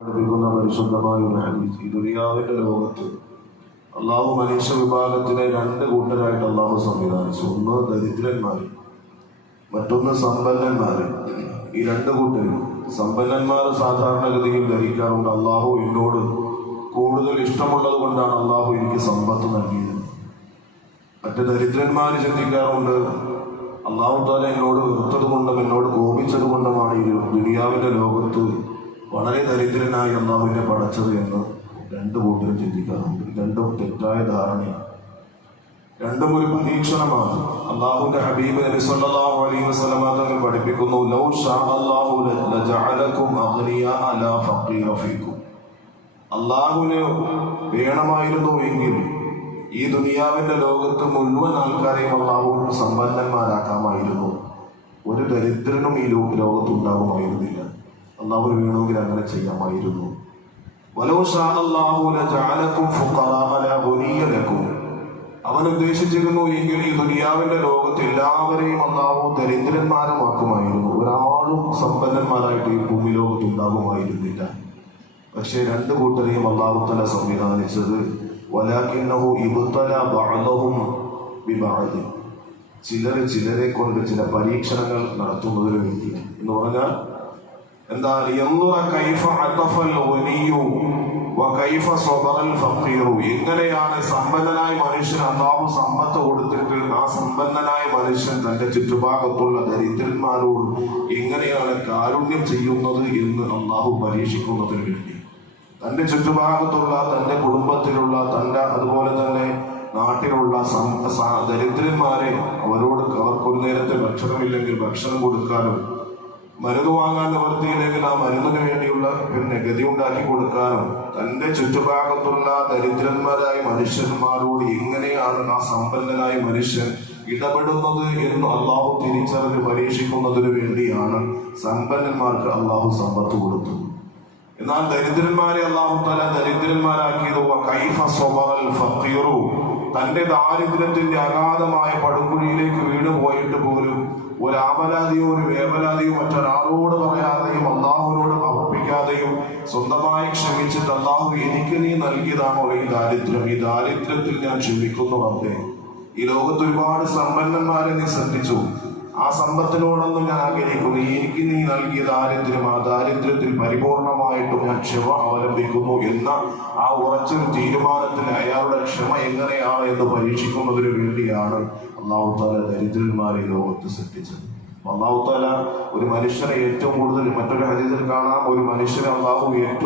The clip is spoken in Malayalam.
പഠിപ്പിക്കുന്ന പരിശുദ്ധമായ ഒരു ഹദീസ്. ഈ ദുനിയാവിന്റെ ലോകത്ത് അള്ളാഹു മനുഷ്യ വിഭാഗത്തിനെ രണ്ട് കൂട്ടരായിട്ട് അള്ളാഹു സംവിധാനിച്ചു. ഒന്ന് ദരിദ്രന്മാർ, മറ്റൊന്ന് സമ്പന്നന്മാർ. ഈ രണ്ട് കൂട്ടരും, സമ്പന്നന്മാർ സാധാരണഗതിയിൽ ധരിക്കാറുണ്ട് അള്ളാഹു എന്നോട് കൂടുതൽ ഇഷ്ടമുള്ളത് കൊണ്ടാണ് അള്ളാഹു എനിക്ക് സമ്പത്ത് നൽകിയത്. മറ്റ് ദരിദ്രന്മാർ ചിന്തിക്കാറുണ്ട് അള്ളാഹു താല എന്നോട് വെറുത്തത് കൊണ്ടും എന്നോട് കോപിച്ചത് കൊണ്ടുമാണ് ഈ ദുനിയാവിന്റെ ലോകത്ത് വളരെ ദരിദ്രനായി അള്ളാഹുവിനെ പടച്ചത് എന്ന് രണ്ടു കൂട്ടരും ചിന്തിക്കാറുണ്ട്. രണ്ടും തെറ്റായ ധാരണയാണ്. രണ്ടും ഒരു പരീക്ഷണമാണ്. അള്ളാഹുവിന്റെ ഹബീബ് നബി സല്ലല്ലാഹു അലൈഹി വസല്ലം തങ്ങൾ പഠിപ്പിക്കുന്നു, ലൗ ശാ അല്ലാഹു ലജഅലകും അഗ്നിയാ ലാ ഫഖീറ ഫീകും. അള്ളാഹുവിന് വേണമായിരുന്നു എങ്കിൽ ഈ ദുനിയാവിന്റെ ലോകത്ത് മുഴുവൻ ആൾക്കാരെയും അള്ളാഹു സമ്പന്നന്മാരാക്കാമായിരുന്നു. ഒരു ദരിദ്രനും ഈ ലോകത്ത് ഉണ്ടാകുമായിരുന്നില്ല. അള്ളാഹുവിന് വേണമെങ്കിൽ അങ്ങനെ ചെയ്യാമായിരുന്നു. വലൗ ശാ അല്ലാഹു ലജഅലകും ഫുഖറാഅ ലാ ഗുനിയ ലകും. അവൻ ഉദ്ദേശിച്ചിരുന്നു എങ്കിൽ ഈ ദുനിയാവിന്റെ ലോകത്ത് എല്ലാവരെയും അള്ളാഹു ദരിദ്രന്മാരുമാക്കുമായിരുന്നു. ഒരാളും സമ്പന്നന്മാരായിട്ട് ഈ ഭൂമി ലോകത്ത് ഉണ്ടാകുമായിരുന്നില്ല. പക്ഷേ രണ്ടു കൂട്ടരെയും അള്ളാഹു തആല സംവിധാനിച്ചത് വലാകിന്നഹു ഇബ്തല ബഅദഹും ബിബഅദ്. ചിലരെ കൊണ്ട് ചില പരീക്ഷണങ്ങൾ നടത്തുന്നതിന് വേണ്ടി എന്ന് പറഞ്ഞാൽ എന്താ, എങ്ങനെയാണ് സമ്പന്നനായ മനുഷ്യൻ അള്ളാഹു സമ്പത്ത് കൊടുത്തിട്ട് ആ സമ്പന്നനായ മനുഷ്യൻ തന്റെ ചുറ്റുഭാഗത്തുള്ള ദരിദ്രന്മാരോട് എങ്ങനെയാണ് കാരുണ്യം ചെയ്യുന്നത് എന്ന് അള്ളാഹു പരീക്ഷിക്കുന്നതിന് വേണ്ടി, തന്റെ ചുറ്റുഭാഗത്തുള്ള തന്റെ കുടുംബത്തിലുള്ള തന്റെ അതുപോലെ തന്നെ നാട്ടിലുള്ള ദരിദ്രന്മാരെ അവർക്കൊരു നേരത്തെ ഭക്ഷണമില്ലെങ്കിൽ ഭക്ഷണം കൊടുക്കാനും, മരുന്ന് വാങ്ങാൻ നിവർത്തിയില്ലെങ്കിൽ ആ മരുന്നിന് വേണ്ടിയുള്ള ഗതി ഉണ്ടാക്കി കൊടുക്കാനും, തന്റെ ചുറ്റുഭാഗത്തുള്ള ദരിദ്രന്മാരായ മനുഷ്യന്മാരോട് എങ്ങനെയാണ് ആ സമ്പന്നനായ മനുഷ്യൻ ഇടപെടുന്നത് എന്ന് അള്ളാഹു തിരിച്ചറിഞ്ഞ് പരീക്ഷിക്കുന്നതിന് വേണ്ടിയാണ് സമ്പന്നന്മാർക്ക് അള്ളാഹു സമ്പത്ത് കൊടുത്തത്. എന്നാൽ ദരിദ്രന്മാരെ അള്ളാഹു തആല ദരിദ്രന്മാരാക്കിയത് കൈഫ സ്വബറൽ ഫഖീറു. തന്റെ ദാരിദ്ര്യത്തിന്റെ അഗാധമായ പടുകുഴിയിലേക്ക് വീണ് പോയിട്ട് പോലും ഒരു ആപലാതിയോ ഒരു വേവലാതിയോ മറ്റൊരാളോട് പറയാതെയും അള്ളാഹുവിനോട് അർപ്പിക്കാതെയും സ്വന്തമായി ക്ഷമിച്ചിട്ട് അള്ളാഹു എനിക്ക് നീ നൽകിയതാണോ ഈ ദാരിദ്ര്യം, ഈ ദാരിദ്ര്യത്തിൽ ഞാൻ ക്ഷമിക്കുന്നു റബ്ബേ. ഈ ലോകത്ത് ഒരുപാട് സമ്പന്നന്മാരെ നീ ശ്രദ്ധിച്ചു, ആ സമ്പത്തിനോടൊന്നും ഞാൻ ആഗ്രഹിക്കുന്നു. എനിക്ക് നീ നൽകിയ ദാരിദ്ര്യം, ആ ദാരിദ്ര്യത്തിൽ പരിപൂർണമായിട്ടും ഞാൻ ക്ഷമ അവലംബിക്കുന്നു എന്ന ആ ഉറച്ചൊരു തീരുമാനത്തിൽ അയാളുടെ ക്ഷമ എങ്ങനെയാണ് എന്ന് പരീക്ഷിക്കുന്നതിന് വേണ്ടിയാണ് അല്ലാഹു തആല ദരിദ്രന്മാരെ ലോകത്ത് സൃഷ്ടിച്ചത്. അല്ലാഹു തആല ഒരു മനുഷ്യനെ ഏറ്റവും കൂടുതൽ, മറ്റൊരു ഹദീസിൽ കാണാം, ഒരു മനുഷ്യനെ അല്ലാഹു ഏറ്റവും